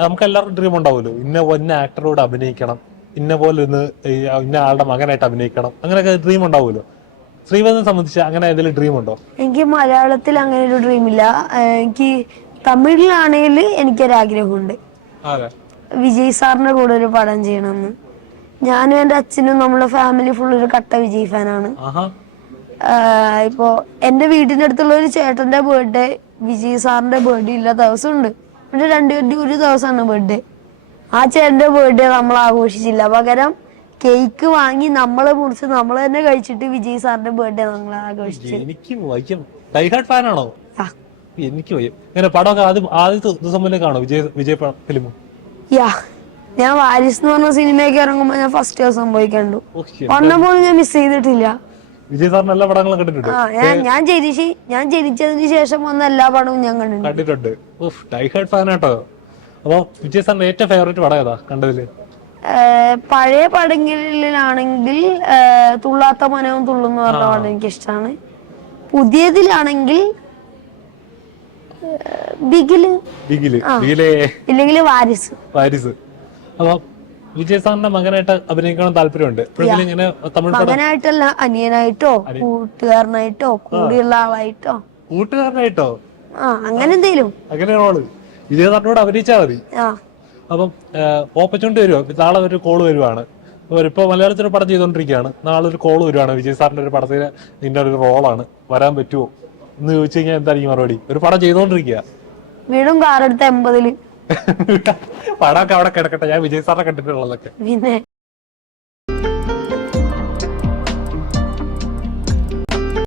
നമുക്ക് എല്ലാവർക്കും ഡ്രീം ഉണ്ടാവുമല്ലോ. ഇന്ന ഇന്ന ആക്ടറോട് അഭിനയിക്കണം. ഇന്ന പോലെ ഒന്ന് ഇന്ന ആളുടെ മകനായിട്ട് അഭിനയിക്കണം. അങ്ങനെയൊക്കെ ഡ്രീം ഉണ്ടാവുമല്ലോ. ശ്രീവദിനെ സംബന്ധിച്ച് അങ്ങനെ എന്തെങ്കിലും ഡ്രീം ഉണ്ടോ? എനിക്ക് മലയാളത്തിൽ അങ്ങനെ ഒരു ഡ്രീം ഇല്ല. എനിക്ക് തമിഴിലാണെങ്കിൽ എനിക്കൊരാഗ്രഹമുണ്ട് വിജയ് സാറിന്റെ കൂടെ ഒരു പടം ചെയ്യണമെന്ന്. ഞാനും എന്റെ അച്ഛനും നമ്മളെ ഫാമിലി ഫുൾ ഒരു കട്ട വിജയ് ഫാനാണ്. ഇപ്പോ എന്റെ വീടിന്റെ അടുത്തുള്ള ഒരു ചേട്ടന്റെ ബർത്ത്ഡേ വിജയ് സാറിന്റെ ബർത്ത്ഡേ ഇല്ല ദിവസമുണ്ട്. പിന്നെ രണ്ടുപേരുടെ ഒരു ദിവസമാണ് ബർത്ത്ഡേ ആ ചേട്ടന്റെ ബർത്ത്ഡേ നമ്മൾ ആഘോഷിച്ചില്ല. പകരം കേക്ക് വാങ്ങി നമ്മളെ മുറിച്ച് നമ്മൾ തന്നെ കഴിച്ചിട്ട് വിജയ് സാറിന്റെ ബർത്ത്ഡേ നമ്മൾ ആഘോഷിച്ചു എനിക്ക് വയ്യം. ഫാനാണോ. എനിക്ക് വയ്യം. ഇങ്ങനെ പടമൊക്കെ ആദ്യം ആദ്യത്തെ ദിവസം മുന്നേ കാണോ വിജയ് വിജയ് ഫിലിം യാ ഞാൻ വാരിസ് എന്ന് പറഞ്ഞ സിനിമയൊക്കെ ഇറങ്ങുമ്പോ ഞാൻ ഫസ്റ്റ് ദിവസം പോയി കണ്ടു. പോലും ഞാൻ മിസ് ചെയ്തിട്ടില്ല. വിജയ് സാറിന്റെ എല്ലാ പടങ്ങളും കണ്ടിട്ടുണ്ട്. ഞാൻ ജനിച്ച് ഞാൻ ജനിച്ചതിന് ശേഷം വന്ന എല്ലാ പടവും ഞാൻ കണ്ടിട്ടുണ്ട്. കണ്ടിട്ടുണ്ട്. ഡൈഹാർഡ് ഫാനാട്ടോ. അപ്പൊ വിജയ് സാറിന്റെ ഏറ്റവും ഫേവറേറ്റ് പടം ഏതാ കണ്ടതിൽ? പഴയ പടങ്ങളിലാണെങ്കിൽ തുള്ളാത്ത മനവും തുള്ളുന്ന പറഞ്ഞ പാട്ട് എനിക്ക് ഇഷ്ടമാണ് പുതിയതിലാണെങ്കിൽ ബിഗിൽ. ബിഗിലെ. ഇല്ലെങ്കിൽ വാരിസ്. വാരിസ്. അപ്പൊ വിജയ് സാറിന്റെ മകനായിട്ട് അഭിനയിക്കണം താല്പര്യമുണ്ട്. ഇങ്ങനെ തമിഴ് മകനായിട്ടല്ല അനിയനായിട്ടോ കൂട്ടുകാരനായിട്ടോ കൂടിയുള്ള ആളായിട്ടോ. കൂട്ടുകാരനായിട്ടോ? ആ അങ്ങനെ എന്തേലും അങ്ങനെ റോൾ വിജയ് സാറിനോട് അഭിനയിച്ചാൽ മതി. അപ്പം ഓപ്പർച്യൂണിറ്റി വരുമോ നാളെ ഒരു കോൾ വരുവാണ്. ഇപ്പൊ മലയാളത്തിൽ പടം ചെയ്തോണ്ടിരിക്കുകയാണ്. നാളെ ഒരു കോൾ വരുവാണ് വിജയ് സാറിന്റെ ഒരു പടത്തിൽ നിന്റെ ഒരു റോളാണ്. വരാൻ പറ്റുമോ എന്ന് ചോദിച്ചു കഴിഞ്ഞാൽ എന്തായിരിക്കും മറുപടി? ഒരു പടം ചെയ്തോണ്ടിരിക്കുക. വീടും കാറെടുത്ത എൺപതിൽ. പടമൊക്കെ അവിടെ കിടക്കട്ടെ. ഞാൻ വിജയ് സാറിനെ കണ്ടിട്ടുള്ളതൊക്കെ. പിന്നെ